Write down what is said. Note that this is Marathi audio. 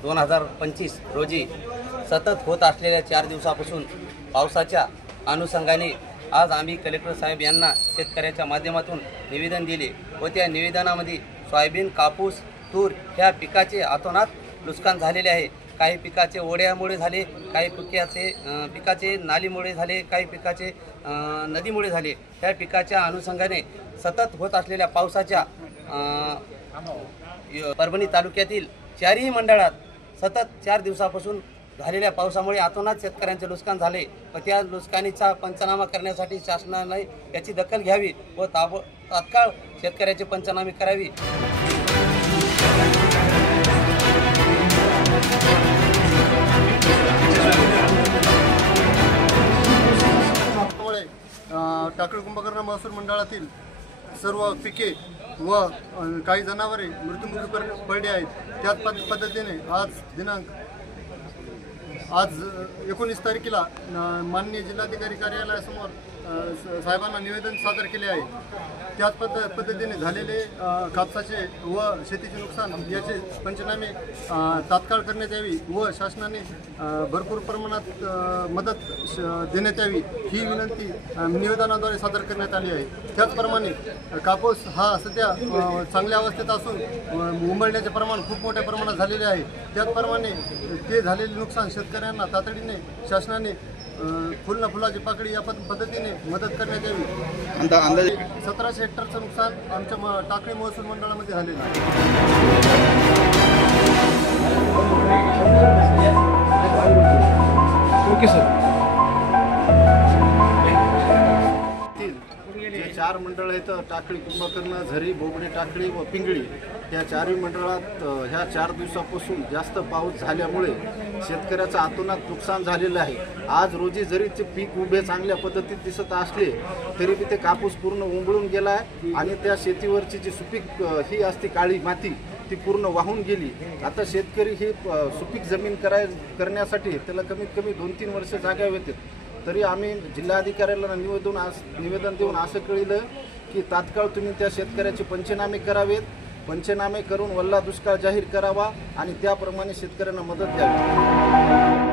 (2025) रोजी सतत होत असलेल्या 4 दिवसापासून पावसाच्या अनुषंगाने आज आम्ही कलेक्टर साहेब यांना शेतकऱ्याच्या माध्यमातून निवेदन दिले व त्या निवेदनामध्ये सोयाबीन, कापूस, तूर ह्या पिकाचे अतोनात नुकसान झालेले आहे। काही पिकाचे ओढ्यामुळे झाले, काही पिकाचे नालीमुळे झाले, काही पिकाचे नदीमुळे झाले। त्या पिकाच्या अनुषंगाने सतत होत असलेल्या पावसाच्या परभणी तालुक्यातील 4ही मंडळात सतत 4 दिवसापासून झालेल्या पावसामुळे अतोनात शेतकऱ्यांचे नुकसान झाले व त्या नुकसानीचा पंचनामा करण्यासाठी शासनाने याची दखल घ्यावी व तात्काळ शेतकऱ्याचे पंचनामे करावी। टाकळी कुंभकर्ण महसूल मंडळातील सर्व पिके व काही जनावरे मृत्युमुखी पडली आहेत। त्याच पद्धतीने आज 19 तारखेला माननीय जिल्हाधिकारी कार्यालयासमोर साहेबांना निवेदन सादर केले आहे। त्याच पद्धतीने झालेले कापसाचे व शेतीचे नुकसान याचे पंचनामे तात्काळ करण्यात यावी व शासनाने भरपूर प्रमाणात मदत देण्यात यावी ही विनंती निवेदनाद्वारे सादर करण्यात आली आहे। त्याचप्रमाणे कापूस हा सध्या चांगल्या अवस्थेत असून उमलण्याचे प्रमाण खूप मोठ्या प्रमाणात झालेले आहे। त्याचप्रमाणे ते झालेले नुकसान शेतकऱ्यांना तातडीने शासनाने फुलाची पाकळी या पद्धतीने मदत करण्यात यावी। अंदाजे 1700 हेक्टरचं नुकसान आमच्या टाकळी महसूल मंडळामध्ये झालेलं आहे। Okay sir. जे 4 मंडळ आहेत टाकळी, कुंभकर्ण, झरी, बोबडे टाकळी व पिंगळी या 4ही मंडळात ह्या 4 दिवसापासून जास्त पाऊस झाल्यामुळे शेतकऱ्याचं अतोनात नुकसान झालेलं आहे। आज रोजी जरी ते पीक उभे चांगल्या पद्धतीत दिसत असले तरी ते कापूस पूर्ण उंबळून गेला आहे आणि त्या शेतीवरची जी सुपीक ही असते काळी माती ती पूर्ण वाहून गेली। आता शेतकरी ही सुपीक जमीन करण्यासाठी त्याला कमीत कमी 2-3 वर्ष जागावे होते। तरी आम्ही जिल्हाधिकाऱ्याला निवेदन देऊन असं कळलं की तात्काळ तुम्ही त्या शेतकऱ्याचे पंचनामे करावेत, पंचनामे करून वल्ला दुष्काळ जाहीर करावा आणि त्याप्रमाणे शेतकऱ्यांना मदत द्यावी।